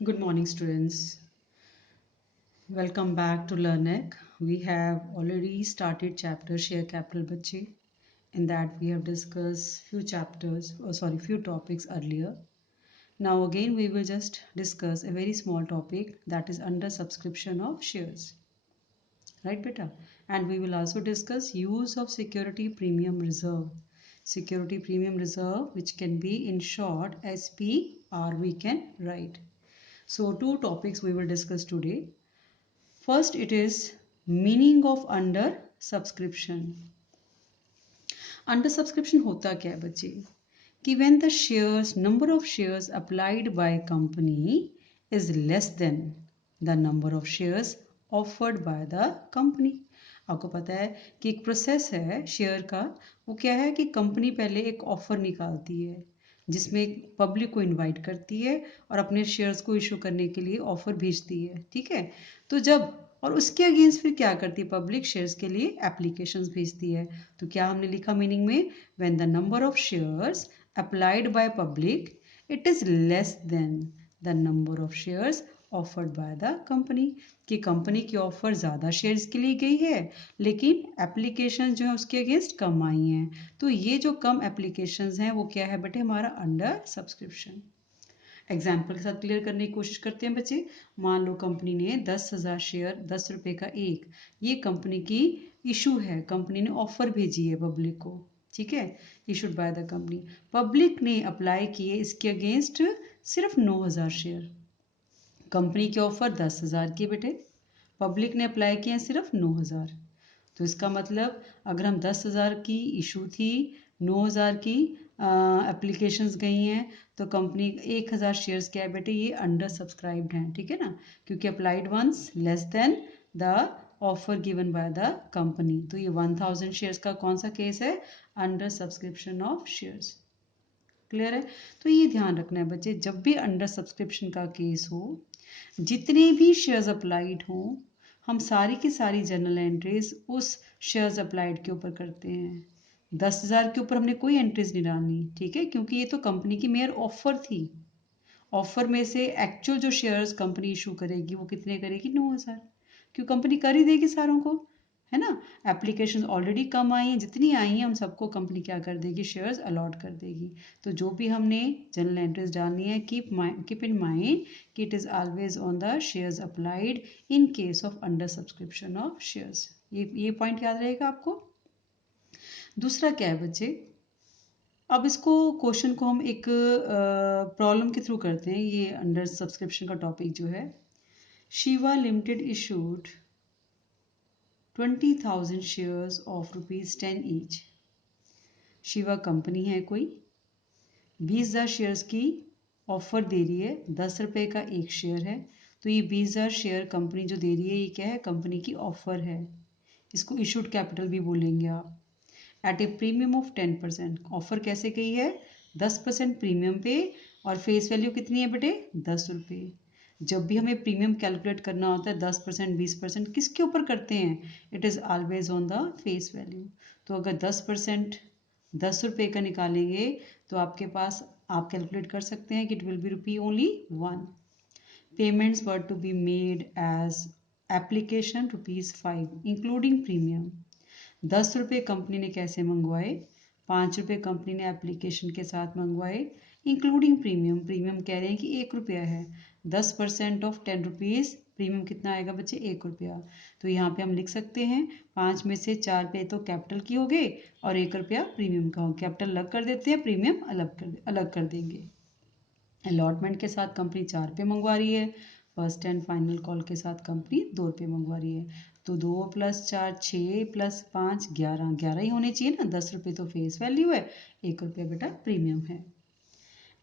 Good morning, students. Welcome back to LearnEC. We have already started chapter Share Capital Bache. In that, we have discussed few topics earlier. Now, again, we will just discuss a very small topic that is under subscription of shares. Right, beta? And we will also discuss use of security premium reserve. Security premium reserve, which can be in short SPR, we can write. So, two topics we will discuss today. First, it is meaning of under subscription. Under subscription होता क्या है बच्चे कि when the shares number of shares applied by company is less than the number of shares offered by the company. आपको पता है कि एक प्रोसेस है शेयर का, वो क्या है कि कंपनी पहले एक ऑफर निकालती है जिसमें पब्लिक को इनवाइट करती है और अपने शेयर्स को इशू करने के लिए ऑफर भेजती है, ठीक है। तो जब और उसके अगेंस्ट फिर क्या करती है, पब्लिक शेयर्स के लिए एप्लीकेशंस भेजती है। तो क्या हमने लिखा मीनिंग में, when the number of shares applied by public it is less than the number of shares offered by the company, कि कंपनी की ऑफर ज़्यादा शेयर्स के लिए गई है लेकिन एप्लीकेशन जो है उसके अगेंस्ट कम आई हैं। तो ये जो कम एप्लीकेशंस हैं वो क्या है बेटे, हमारा अंडर सब्सक्रिप्शन। एग्जाम्पल के साथ क्लियर करने की कोशिश करते हैं बच्चे। मान लो कंपनी ने 10,000 शेयर 10 रुपए का एक, ये कंपनी की इशू है, कंपनी ने ऑफर भेजी है पब्लिक को, ठीक है, issued by the company. Public ने अप्लाई किए इसके अगेंस्ट सिर्फ 9,000 शेयर। कंपनी की ऑफर 10,000 की बेटे, पब्लिक ने अप्लाई किए हैं सिर्फ 9,000। तो इसका मतलब अगर हम 10,000 की इशू थी, 9,000 की एप्लीकेशंस गई हैं, तो कंपनी 1,000 शेयर्स क्या है बेटे, ये अंडर सब्सक्राइब्ड हैं, ठीक है ना, क्योंकि applied once less than the offer given by the company. तो ये 1,000 शेयर्स का कौन सा केस है, under subscription of shares. Clear है। तो ये ध्यान रखना है बच्चे, जब भी अंडर सब्सक्रिप्शन का केस हो, जितने भी शेयर्स अप्लाइड हों, हम सारी की सारी जर्नल एंट्रीज उस शेयर्स अप्लाइड के ऊपर करते हैं। 10,000 के ऊपर हमने कोई एंट्रीज नहीं डालनी, ठीक है, क्योंकि ये तो कंपनी की मेयर ऑफर थी। ऑफर में से एक्चुअल जो शेयर्स कंपनी इशू करेगी वो कितने करेगी, 9,000, क्यों कंपनी कर ही देगी सारों को, है ना। एप्लीकेशन ऑलरेडी कम आई हैं, जितनी आई हैं हम सबको कंपनी क्या कर देगी, शेयर्स अलॉट कर देगी। तो जो भी हमने जनरल एंट्रीज डालनी है, कीप इन माइंड कि it is always on the shares applied in case of under subscription of shares. ये पॉइंट याद रहेगा आपको। दूसरा क्या है बच्चे, अब इसको क्वेश्चन को हम एक प्रॉब्लम के थ्रू करते हैं। ये अंडर सब्सक्रिप्शन का टॉपिक जो है, Shiva limited issued 20,000 shares of ₹10 each. Shiva company है कोई, 20,000 शेयर्स की ऑफर दे रही है, 10 रुपए का एक शेयर है। तो ये 20,000 शेयर कंपनी जो दे रही है, ये क्या है, कंपनी की ऑफर है। इसको इशूड कैपिटल भी बोलेंगे आप। At a premium of 10%, offer कैसे गई है, 10% प्रीमियम पे, और फेस वैल्यू कितनी है बेटे, 10 रुपये। जब भी हमें प्रीमियम कैलकुलेट करना होता है 10% 20% किसके ऊपर करते हैं, it is always on the face value. तो अगर 10% 10 रुपये का निकालेंगे तो आपके पास, आप कैलकुलेट कर सकते हैं कि it will be rupee only 1। Payments were to be made as application ₹5 including premium. 10 रुपये कंपनी ने कैसे मंगवाए, 5 रुपये कंपनी ने एप्लीकेशन के साथ मंगवाए, इंक्लूडिंग प्रीमियम। प्रीमियम कह रहे हैं कि 1 रुपया है, 10% ऑफ 10 रुपीज़, प्रीमियम कितना आएगा बच्चे, 1 रुपया। तो यहाँ पे हम लिख सकते हैं 5 में से 4 पे तो कैपिटल की हो गए और 1 रुपया प्रीमियम का हो। कैपिटल अलग कर देते हैं, प्रीमियम अलग कर देंगे। अलॉटमेंट के साथ कंपनी 4 पे मंगवा रही है, फर्स्ट एंड फाइनल कॉल के साथ कंपनी 2 रुपये मंगवा रही है। तो 2 + 4 6 + 5 11, 11 ही होने चाहिए ना, 10 रुपये तो फेस वैल्यू है, 1 रुपया बेटा प्रीमियम है।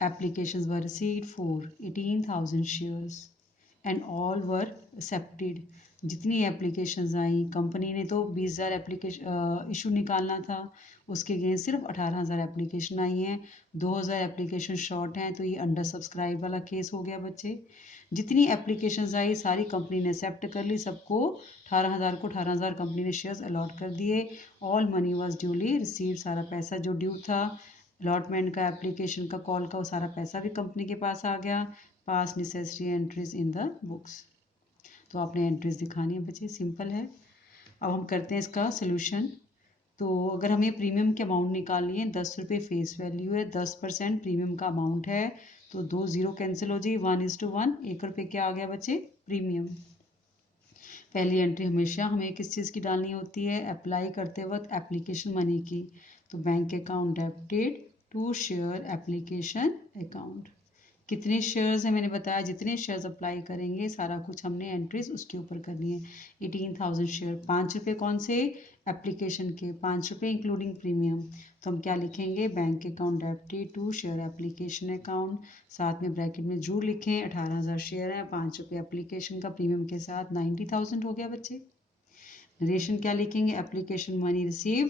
Applications were received for 18,000 shares and all were accepted. जितनी एप्लीकेशंस आई, कंपनी ने तो 20,000 एप्लीकेशन इशू निकालना था, उसके अगेंस्ट सिर्फ 18,000 एप्लीकेशन आई हैं, 2,000 एप्लीकेशन शॉर्ट हैं, तो ये अंडर सब्सक्राइब वाला केस हो गया बच्चे। जितनी एप्लीकेशंस आई सारी कंपनी ने एक्सेप्ट कर ली, सबको 18,000 को 18,000 कंपनी ने शेयर्स अलॉट कर दिए। All money was duly receive, सारा पैसा जो ड्यू था अलॉटमेंट का, एप्लीकेशन का, कॉल का, वो सारा पैसा भी कंपनी के पास आ गया। पास necessary entries in the books. तो आपने एंट्रीज दिखानी है बच्चे, सिंपल है। अब हम करते हैं इसका सोल्यूशन। तो अगर हमें प्रीमियम के अमाउंट निकालनी है, 10 रुपये फेस वैल्यू है, 10% प्रीमियम का अमाउंट है, तो 2 0 कैंसिल हो जाएगी, 1:1, 1 रुपये क्या आ गया बच्चे, प्रीमियम। पहली एंट्री हमेशा हमें किस चीज़ की डालनी होती है, अप्लाई करते वक्त एप्लीकेशन मनी की। तो bank account debited to share application account. कितने शेयर्स हैं मैंने बताया, जितने शेयर्स अप्लाई करेंगे सारा कुछ हमने एंट्रीज उसके ऊपर करनी है। 18,000 शेयर, 5 रुपये कौन से, एप्लीकेशन के, 5 रुपये इंक्लूडिंग प्रीमियम। तो हम क्या लिखेंगे, bank account debited to share application account, साथ में ब्रैकेट में जरूर लिखें 18,000 शेयर है, 5 रुपये एप्लीकेशन का, प्रीमियम के साथ 90,000 हो गया बच्चे। नरेशन क्या लिखेंगे, एप्लीकेशन मनी रिसीव,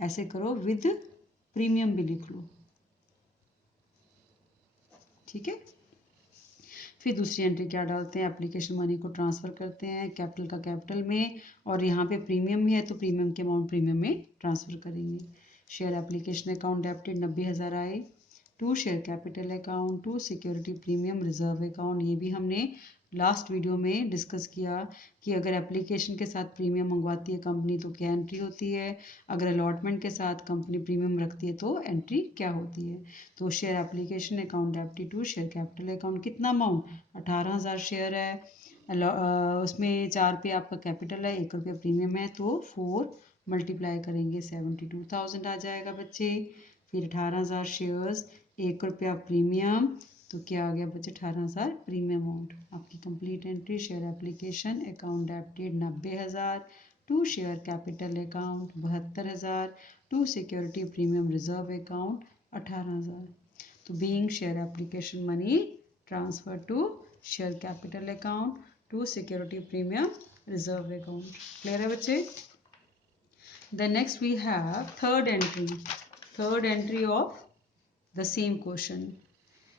ऐसे करो विद प्रीमियम भी लिख लो, ठीक है। फिर दूसरी एंट्री क्या डालते हैं, एप्लीकेशन मनी को ट्रांसफ़र करते हैं कैपिटल का कैपिटल में, और यहाँ पे प्रीमियम भी है तो प्रीमियम के अमाउंट प्रीमियम में ट्रांसफ़र करेंगे। शेयर एप्लीकेशन अकाउंट डेबिटेड 90,000 आए, to share capital account, to security premium reserve account. ये भी हमने लास्ट वीडियो में डिस्कस किया कि अगर एप्लीकेशन के साथ प्रीमियम मंगवाती है कंपनी तो क्या एंट्री होती है, अगर अलॉटमेंट के साथ कंपनी प्रीमियम रखती है तो एंट्री क्या होती है। तो share application account debited to share capital account, कितना अमाउंट, 18,000 शेयर है, उसमें 4 रुपये आपका कैपिटल है, 1 रुपये प्रीमियम है, तो 4 मल्टीप्लाई करेंगे 72,000 आ जाएगा बच्चे। फिर 18,000 शेयर्स, 1 रुपया प्रीमियम, तो क्या आ गया बच्चे, 18,000 प्रीमियम अमाउंट। आपकी complete entry, share application account debited 90,000, to share capital account 72,000, to security premium reserve account 18,000। तो being share application money transfer to share capital account to security premium reserve account. Clear है बच्चे। Then next we have third entry of the same question।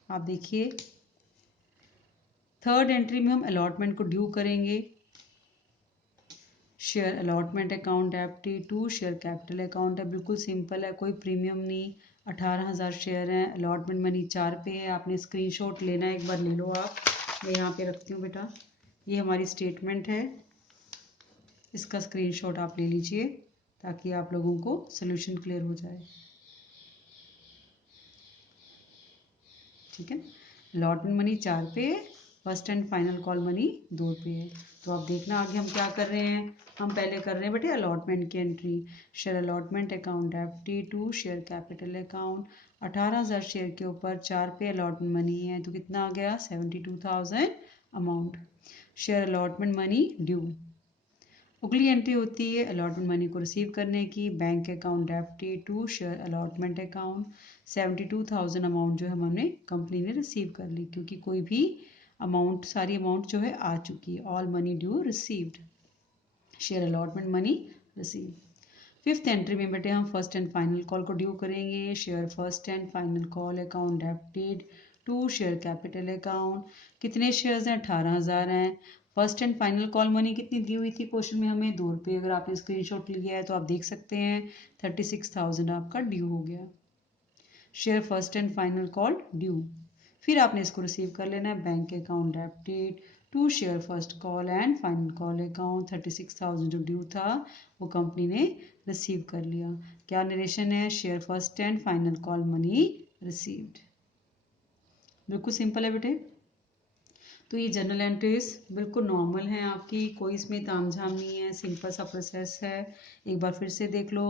आप देखिए third entry में हम allotment को due करेंगे। Share allotment account debited to share capital account है, बिल्कुल सिंपल है, कोई प्रीमियम नहीं, 18,000 शेयर हैं, अलॉटमेंट मनी 4 पे है। आपने स्क्रीनशॉट लेना है, एक बार ले लो आप, मैं यहाँ पे रखती हूँ बेटा, ये हमारी स्टेटमेंट है, इसका स्क्रीनशॉट आप ले लीजिए ताकि आप लोगों को सोल्यूशन क्लियर हो जाए, ठीक है। अलॉटमेंट मनी 4 पे है, first and final call money 2 पे है। तो आप देखना आगे हम क्या कर रहे हैं, हम पहले कर रहे हैं बेटे अलॉटमेंट की entry. Share allotment account debited to share capital account, 18,000 share के ऊपर 4 पे अलॉटमेंट मनी है, तो कितना आ गया, 72,000 amount. Share allotment money due, अगली एंट्री होती है अलॉटमेंट मनी को रिसीव करने की, bank account debited to share allotment account, 72,000 amount जो है हमने कंपनी ने रिसीव कर ली, क्योंकि कोई भी अमाउंट, सारी अमाउंट जो है आ चुकी है, all money due received, share allotment money receive. Fifth entry में बेटे हम फर्स्ट एंड फाइनल कॉल को ड्यू करेंगे। Share first and final call account debited to share capital account, कितने शेयर्स हैं, 18,000 हैं। First and final call money कितनी दी हुई थी क्वेश्चन में हमें, 2 रुपये। अगर आपने स्क्रीनशॉट लिया है तो आप देख सकते हैं 36,000 आपका ड्यू हो गया। Share first and final call due, फिर आपने इसको रिसीव कर लेना है, bank account debited to share first call and final call account, 36,000 जो ड्यू था वो कंपनी ने रिसीव कर लिया। क्या नरेशन है, share first and final call money received, बिल्कुल सिंपल है बेटे। तो ये जनरल एंट्रीज बिल्कुल नॉर्मल हैं आपकी, कोई इसमें तामझाम नहीं है, सिंपल सा प्रोसेस है। एक बार फिर से देख लो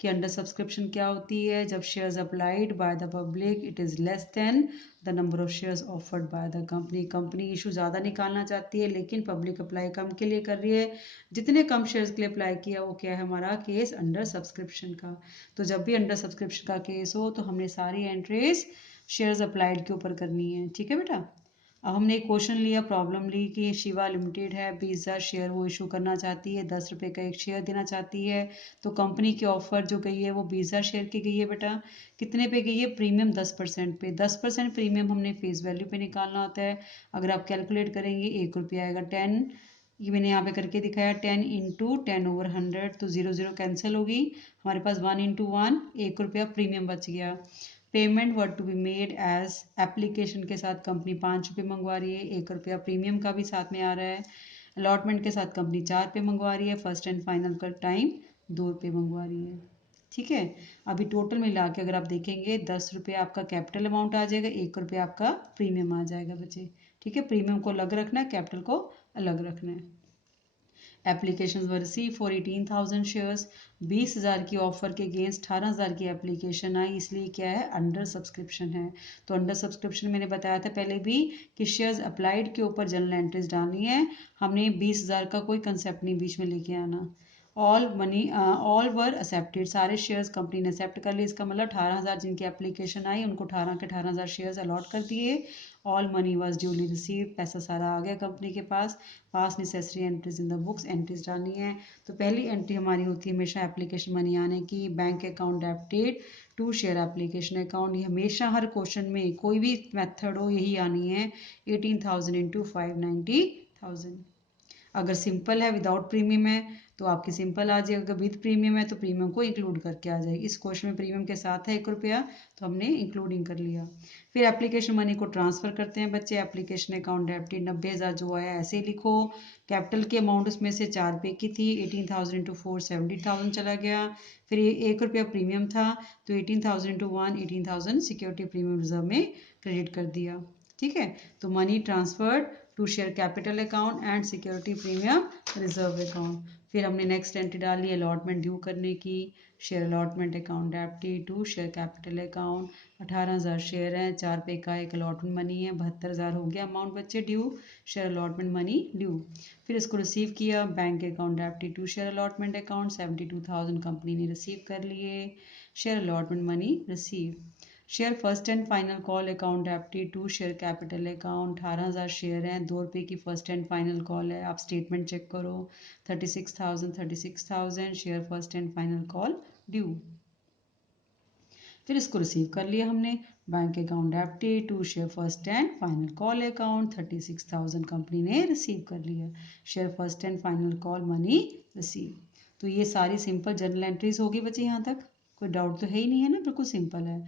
कि अंडर सब्सक्रिप्शन क्या होती है, जब shares applied by the public it is less than the number of shares offered by the company. Company issue ज़्यादा निकालना चाहती है लेकिन पब्लिक अप्लाई कम के लिए कर रही है, जितने कम शेयर्स के लिए अप्लाई किया वो क्या है हमारा केस, अंडर सब्सक्रिप्शन का। तो जब भी अंडर सब्सक्रिप्शन का केस हो तो हमने सारी एंट्रीज शेयर्स अप्लाइड के ऊपर करनी है, ठीक है बेटा। अब हमने एक क्वेश्चन लिया, प्रॉब्लम ली कि शिवा लिमिटेड है, 20,000 शेयर वो इशू करना चाहती है, 10 रुपये का एक शेयर देना चाहती है। तो कंपनी की ऑफर जो गई है वो 20,000 शेयर की गई है बेटा, कितने पे गई है, प्रीमियम 10% पे। 10% प्रीमियम हमने फेस वैल्यू पे निकालना होता है। अगर आप कैलकुलेट करेंगे 1 रुपया आएगा, 10, ये मैंने यहाँ पे करके दिखाया, 10 इंटू 10/100, तो 0 0 कैंसिल होगी, हमारे पास 1 इंटू 1, 1 रुपया प्रीमियम बच गया। Payment were to be made as application के साथ कंपनी 5 रुपये मंगवा रही है, 1 रुपया प्रीमियम का भी साथ में आ रहा है। अलॉटमेंट के साथ कंपनी 4 रुपये मंगवा रही है, फर्स्ट एंड फाइनल का टाइम 2 रुपये मंगवा रही है। ठीक है, अभी टोटल मिला के अगर आप देखेंगे 10 रुपये आपका कैपिटल अमाउंट आ जाएगा, 1 रुपया आपका प्रीमियम आ जाएगा बच्चे। ठीक है, प्रीमियम को अलग रखना है, कैपिटल को अलग रखना है। Application were receive for 18,000 shares, 20,000 की ऑफर के अगेंस्ट 18,000 की एप्लीकेशन आई, इसलिए क्या है, अंडर सब्सक्रिप्शन है। तो अंडर सब्सक्रिप्शन मैंने बताया था पहले भी कि शेयर्स अप्लाइड के ऊपर जनरल एंट्रीज डालनी है, हमने 20,000 का कोई कंसेप्ट नहीं बीच में लेके आना। ऑल वर एक्सेप्टेड, सारे शेयर्स कंपनी ने एक्सेप्ट कर लिए, इसका मतलब 18,000 जिनकी एप्लीकेशन आई उनको 18 के 18,000 शेयर्स अलॉट कर दिए। All money was duly receive, पैसा सारा आ गया कंपनी के पास। पास necessary entries in the books, entries डालनी है। तो पहली एंट्री हमारी होती है हमेशा एप्लीकेशन मनी आने की, bank account debited to share application account. ये हमेशा हर क्वेश्चन में कोई भी मेथड हो यही आनी है, 18,000 इंटू 590,000। अगर सिंपल है विदाउट प्रीमियम है तो आपकी सिंपल आ जाएगी, अगर विद प्रीमियम है तो प्रीमियम को इंक्लूड करके आ जाएगी। इस क्वेश्चन में प्रीमियम के साथ है 1 रुपया, तो हमने इंक्लूडिंग कर लिया। फिर एप्लीकेशन मनी को ट्रांसफर करते हैं बच्चे, एप्लीकेशन अकाउंट डेबिटेड 90,000 जो आया ऐसे ही लिखो। कैपिटल की अमाउंट उसमें से 4 रुपये की थी, 18,000 इंटू 4 70,000 चला गया। फिर ये 1 रुपया प्रीमियम था, तो 18,000 इंटू 1 18,000 सिक्योरिटी प्रीमियम रिजर्व में क्रेडिट कर दिया। ठीक है, तो money transferred to share capital account and security premium reserve account. फिर हमने नेक्स्ट एंट्री डाली अलॉटमेंट ड्यू करने की, share allotment account debited to share capital account. 18,000 share हैं, 4 रुपये का एक अलॉटमेंट मनी है, 72,000 हो गया अमाउंट बच्चे due, share allotment money due. फिर इसको रिसीव किया, bank account debited to share allotment account, 72,000 company ने रिसीव कर लिए, share allotment money receive. Share first and final call account debited to share capital account, 18,000 share हैं, 2 रुपये की first and final call है, आप स्टेटमेंट चेक करो, 36,000 share first and final call due. फिर इसको रिसीव कर लिया हमने, bank account debited to share first and final call account, 36,000 company ने रिसीव कर लिया, share first and final call money receive. तो ये सारी सिंपल जर्नल एंट्रीज होगी बच्चे, यहाँ तक कोई डाउट तो है ही नहीं है ना, बिल्कुल सिंपल है।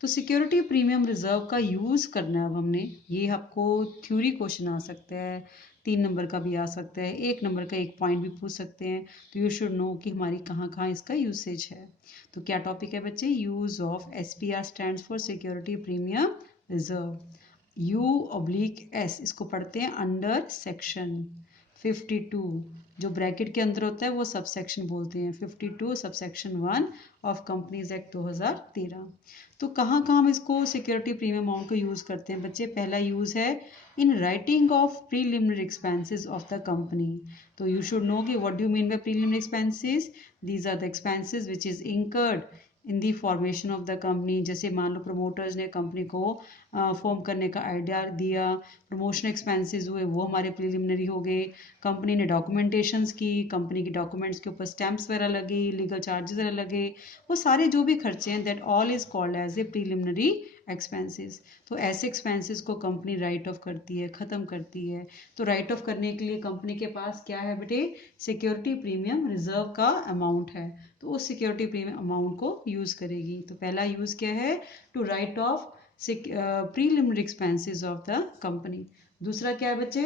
तो सिक्योरिटी प्रीमियम रिजर्व का यूज़ करना है अब हमने, ये आपको थ्योरी क्वेश्चन आ सकता है, 3 नंबर का भी आ सकता है, 1 नंबर का एक पॉइंट भी पूछ सकते हैं, तो यू शुड नो कि हमारी कहाँ कहाँ इसका यूसेज है। तो क्या टॉपिक है बच्चे, use of SPR stands for security premium reserve. U/S इसको पढ़ते हैं अंडर सेक्शन 52, जो ब्रैकेट के अंदर होता है वो सब सेक्शन बोलते हैं, 52 सबसेक्शन 1 ऑफ कंपनीज एक्ट 2013। तो कहाँ कहाँ हम इसको सिक्योरिटी प्रीमियम अमाउंट को यूज़ करते हैं बच्चे, पहला यूज़ है in writing off preliminary expenses of the company. तो यू शुड नो कि what do mean by preliminary expenses, these are the expenses which is incurred in the formation of the company. जैसे मान लो promoters ने company को form करने का idea दिया, प्रमोशन एक्सपेंसेस हुए, वो हमारे प्रीलिमिनरी हो गए। कंपनी ने डॉक्यूमेंटेशंस की, कंपनी की डॉक्यूमेंट्स के ऊपर स्टैंप्स वगैरह लगे, लीगल चार्जेस वगैरह लगे, वो सारे जो भी खर्चे हैं that all is called as a preliminary expenses. तो ऐसे एक्सपेंसेस को कंपनी राइट ऑफ करती है, ख़त्म करती है। तो राइट ऑफ करने के लिए कंपनी के पास क्या है बेटे, सिक्योरिटी प्रीमियम रिजर्व का अमाउंट है, तो उस सिक्योरिटी प्रीमियम अमाउंट को यूज़ करेगी। तो पहला यूज़ क्या है, to write off preliminary expenses of the company. दूसरा क्या है बच्चे,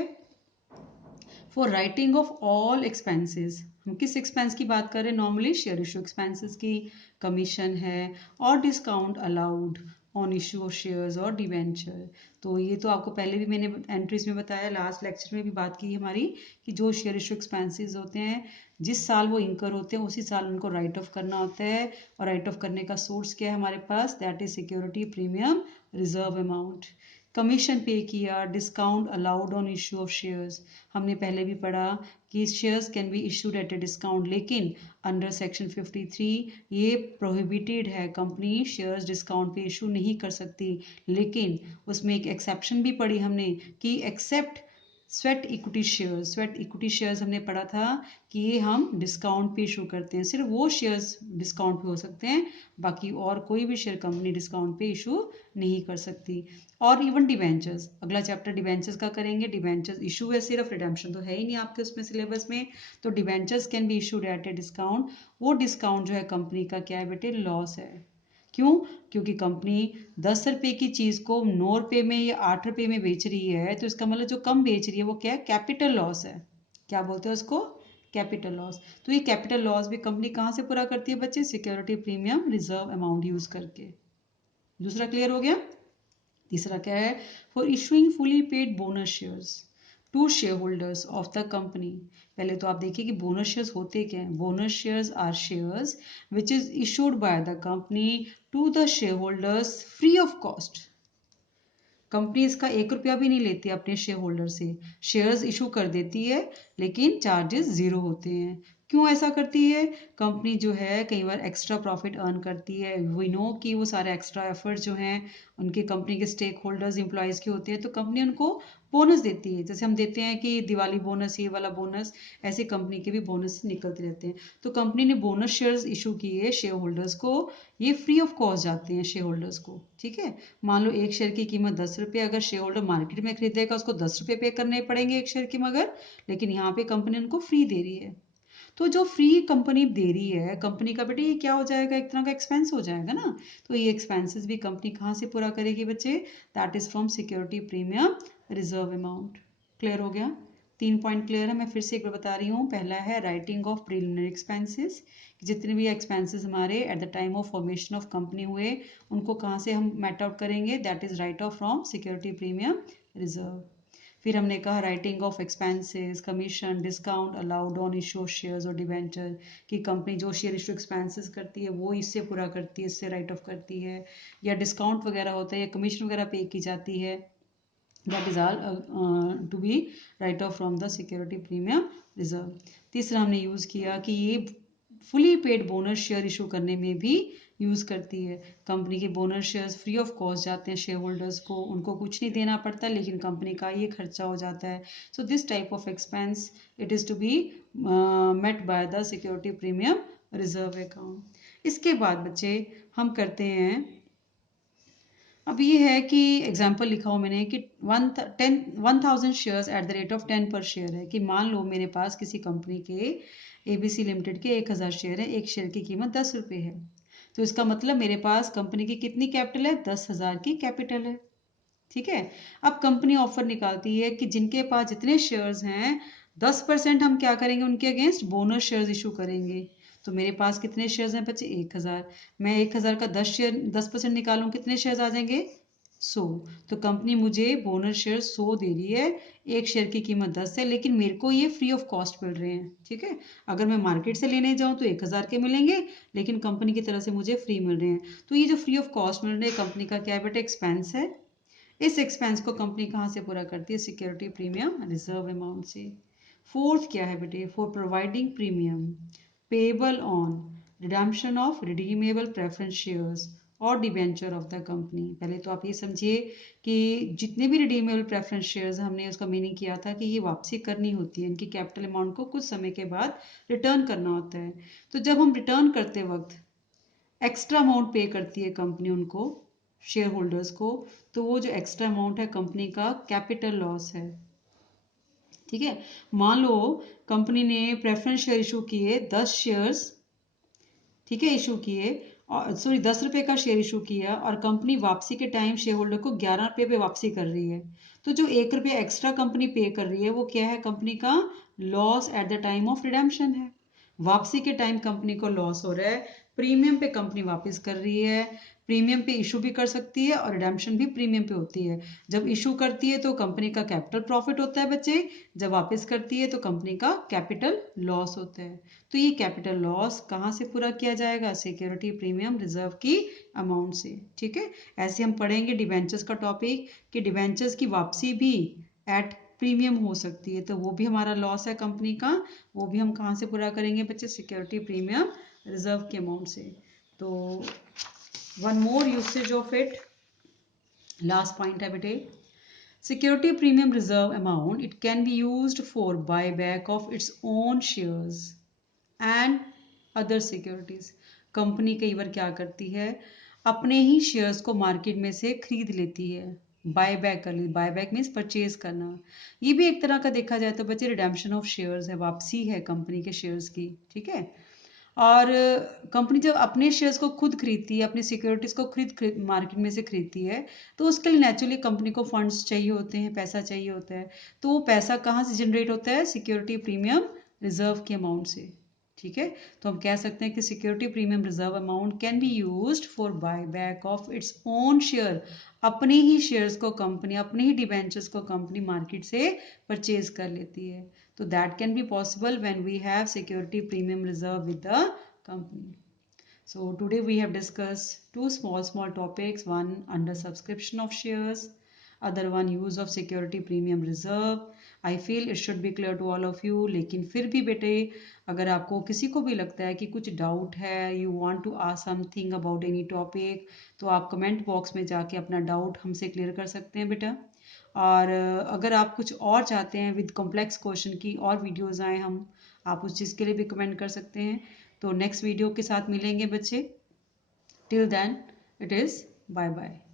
for writing off all expenses. हम किस एक्सपेंस की बात कर रहे हैं, नॉर्मली शेयर इशू एक्सपेंसेस की, कमीशन है और discount allowed on issue of shares और डिवेंचर। तो ये तो आपको पहले भी मैंने एंट्रीज में बताया, लास्ट लेक्चर में भी बात की हमारी, कि जो शेयर इशू एक्सपेंसेस होते हैं जिस साल वो इंकर होते हैं उसी साल उनको राइट ऑफ करना होता है, और राइट ऑफ करने का सोर्स क्या है हमारे पास, that is security premium reserve amount. Commission पे किया, discount allowed on issue of shares, हमने पहले भी पढ़ा कि shares can be issued at a discount, लेकिन अंडर सेक्शन 53 ये प्रोहिबिटेड है, कंपनी शेयर्स डिस्काउंट पे इशू नहीं कर सकती। लेकिन उसमें एक एक्सेप्शन भी पढ़ी हमने कि except sweat equity shares, sweat equity shares हमने पढ़ा था कि ये हम डिस्काउंट पे इशू करते हैं, सिर्फ वो शेयर्स डिस्काउंट पे हो सकते हैं, बाकी और कोई भी शेयर कंपनी डिस्काउंट पे इशू नहीं कर सकती। और इवन डिवेंचर्स, अगला चैप्टर डिवेंचर्स का करेंगे, डिवेंचर्स इशू है सिर्फ, रिडेम्पशन तो है ही नहीं आपके उसमें सिलेबस में। तो debentures can be issued at a discount, वो डिस्काउंट जो है कंपनी का क्या है बेटे, लॉस है। क्यों? क्योंकि कंपनी 10 रुपए की चीज को 9 रुपए में या 8 रुपए में बेच रही है, तो इसका मतलब जो कम बेच रही है वो क्या है? कैपिटल लॉस है। क्या बोलते हैं उसको? Capital loss. तो ये कैपिटल लॉस भी कंपनी कहाँ से पूरा करती है बच्चे? Security premium reserve amount use करके। दूसरा क्लियर हो गया। तीसरा क्या है? For issuing fully paid bonus shares to share holders of the company. पहले तो आप देखिए कि बोनस शेयर्स होते क्या हैं। Bonus shares are shares which is issued by the company to the share holders free of cost. Company इसका 1 रुपया भी नहीं लेती अपने शेयर होल्डर से। शेयर्स इशू कर देती है लेकिन चार्जेस जीरो होते हैं। क्यों ऐसा करती है? कंपनी जो है कई बार एक्स्ट्रा प्रॉफिट अर्न करती है। वी नो कि वो सारे एक्स्ट्रा एफर्ट जो हैं उनके कंपनी के स्टेक होल्डर्स एम्प्लॉयज के होते हैं, तो कंपनी उनको बोनस देती है। जैसे हम देते हैं कि दिवाली बोनस, ये वाला बोनस, ऐसे कंपनी के भी बोनस निकलते रहते हैं। तो कंपनी ने बोनस शेयर्स इशू किए शेयर होल्डर्स को, ये फ्री ऑफ कॉस्ट जाते हैं शेयर होल्डर्स को। ठीक है, मान लो एक शेयर की कीमत 10 रुपये, अगर शेयर होल्डर मार्केट में खरीदेगा उसको 10 रुपये पे करने पड़ेंगे एक शेयर की, मगर लेकिन यहाँ पे कंपनी उनको फ्री दे रही है। तो जो फ्री कंपनी दे रही है, कंपनी का बेटे ये क्या हो जाएगा? एक तरह का एक्सपेंस हो जाएगा ना। तो ये एक्सपेंसेस भी कंपनी कहाँ से पूरा करेगी बच्चे? That is from security premium reserve amount. Clear हो गया? 3 पॉइंट क्लियर है। मैं फिर से एक बार बता रही हूँ। पहला है राइटिंग ऑफ प्रिलिमिनरी एक्सपेंसेस, जितने भी एक्सपेंसेस हमारे at the time of formation of company हुए उनको कहाँ से हम मेट आउट करेंगे? That is right off from security premium reserve. फिर हमने कहा writing of expenses, commission, discount allowed on issue shares और डिवेंचर, कि कंपनी जो शेयर इशू एक्सपेंसेस करती है वो इससे पूरा करती है, इससे राइट ऑफ करती है, या डिस्काउंट वगैरह होता है या कमीशन वगैरह पे की जाती है। That is all to be write off from the security premium reserve. तीसरा हमने यूज किया कि ये fully paid bonus share issue करने में भी यूज करती है। कंपनी के bonus shares free of cost जाते हैं शेयर होल्डर्स को, उनको कुछ नहीं देना पड़ता, लेकिन कंपनी का ये खर्चा हो जाता है। So this type of expense it is to be met by the security premium reserve account. इसके बाद बच्चे हम करते हैं, अब ये है कि एग्जाम्पल लिखा हो मैंने कि 1000 shares at the rate of 10 पर शेयर है। कि मान लो मेरे पास किसी कंपनी के एबीसी लिमिटेड के 1000 शेयर है, एक शेयर की कीमत 10 रुपये है। तो इसका मतलब मेरे पास कंपनी की कितनी कैपिटल है? 10,000 की कैपिटल है। ठीक है, अब कंपनी ऑफर निकालती है कि जिनके पास जितने शेयर्स हैं 10% हम क्या करेंगे उनके अगेंस्ट? बोनस शेयर्स इशू करेंगे। तो मेरे पास कितने शेयर्स हैं बच्चे? 1000। मैं 1000 का 10% निकालूं, कितने शेयर्स आ जाएंगे? 100। तो कंपनी मुझे बोनस शेयर 100 दे रही है। एक शेयर की कीमत 10 है, लेकिन मेरे को ये फ्री ऑफ कॉस्ट मिल रहे हैं। ठीक है, अगर मैं मार्केट से लेने जाऊं तो 1000 के मिलेंगे, लेकिन कंपनी की तरफ से मुझे फ्री मिल रहे हैं। तो ये जो फ्री ऑफ कॉस्ट मिल रहे हैं कंपनी का क्या है बेटा? एक्सपेंस है। इस एक्सपेंस को कंपनी कहाँ से पूरा करती है? सिक्योरिटी प्रीमियम रिजर्व अमाउंट से। फोर्थ क्या है बेटे? For providing premium payable on redemption of redeemable preference shares और डिबेंचर ऑफ द कंपनी। पहले तो आप ये समझिए कि जितने भी रिडीमेबल प्रेफरेंस शेयर्स, हमने उसका मीनिंग किया था कि ये वापसी करनी होती है, इनकी कैपिटल अमाउंट को कुछ समय के बाद रिटर्न करना होता है। तो जब हम रिटर्न करते वक्त एक्स्ट्रा अमाउंट पे करती है कंपनी उनको, शेयर होल्डर्स को, तो वो जो एक्स्ट्रा अमाउंट है कंपनी का कैपिटल लॉस है। ठीक है, मान लो कंपनी ने प्रेफरेंस शेयर इशू किए 10 शेयर्स, ठीक है, इशू किए, और सॉरी 10 रुपए का शेयर इशू किया, और कंपनी वापसी के टाइम शेयर होल्डर को 11 रुपए पे वापसी कर रही है। तो जो 1 रुपया एक्स्ट्रा कंपनी पे कर रही है वो क्या है? कंपनी का loss at the time of redemption है। वापसी के टाइम कंपनी को लॉस हो रहा है। प्रीमियम पे कंपनी वापस कर रही है। प्रीमियम पे इशू भी कर सकती है और रिडेम्पशन भी प्रीमियम पे होती है। जब इशू करती है तो कंपनी का कैपिटल प्रॉफिट होता है बच्चे, जब वापस करती है तो कंपनी का कैपिटल लॉस होता है। तो ये कैपिटल लॉस कहाँ से पूरा किया जाएगा? सिक्योरिटी प्रीमियम रिजर्व की अमाउंट से। ठीक है, ऐसे हम पढ़ेंगे डिवेंचर्स का टॉपिक कि डिवेंचर्स की वापसी भी एट प्रीमियम हो सकती है, तो वो भी हमारा लॉस है कंपनी का, वो भी हम कहाँ से पूरा करेंगे बच्चे? सिक्योरिटी प्रीमियम रिजर्व के अमाउंट से। तो one more usage of it, last point है बेटे, security premium reserve amount it can be used for buy back of its own shares and other securities. Company कई बार क्या करती है? अपने ही शेयर्स को मार्केट में से खरीद लेती है, बाय बैक कर ली। बाय बैक मीन्स परचेज करना। ये भी एक तरह का देखा जाए तो बच्चे रिडेम्पशन ऑफ शेयर्स है, वापसी है कंपनी के शेयर्स की। ठीक है, और कंपनी जब अपने शेयर्स को खुद खरीदती है, अपनी सिक्योरिटीज को खरीद मार्केट में से खरीदती है, तो उसके लिए नेचुरली कंपनी को फंड्स चाहिए होते हैं, पैसा चाहिए होता है। तो वो पैसा कहाँ से जनरेट होता है? सिक्योरिटी प्रीमियम रिजर्व के अमाउंट से। ठीक है, तो हम कह सकते हैं कि security premium reserve amount can be used for buy back of its own share. अपने ही शेयर्स को कंपनी, अपने ही डिबेंचर्स को कंपनी मार्केट से परचेज कर लेती है। So that can be possible when we have security premium reserve with the company. So today we have discussed two small topics, one under subscription of shares, other one use of security premium reserve. I feel it should be clear to all of you. लेकिन फिर भी बेटे, अगर आपको किसी को भी लगता है कि कुछ डाउट है, you want to ask something about any topic, तो आप कमेंट बॉक्स में जाके अपना डाउट हमसे क्लियर कर सकते हैं बेटा। और अगर आप कुछ और चाहते हैं विद कॉम्प्लेक्स क्वेश्चन की और वीडियोस आए हम, आप उस चीज़ के लिए भी कमेंट कर सकते हैं। तो नेक्स्ट वीडियो के साथ मिलेंगे बच्चे। Till then it is bye bye.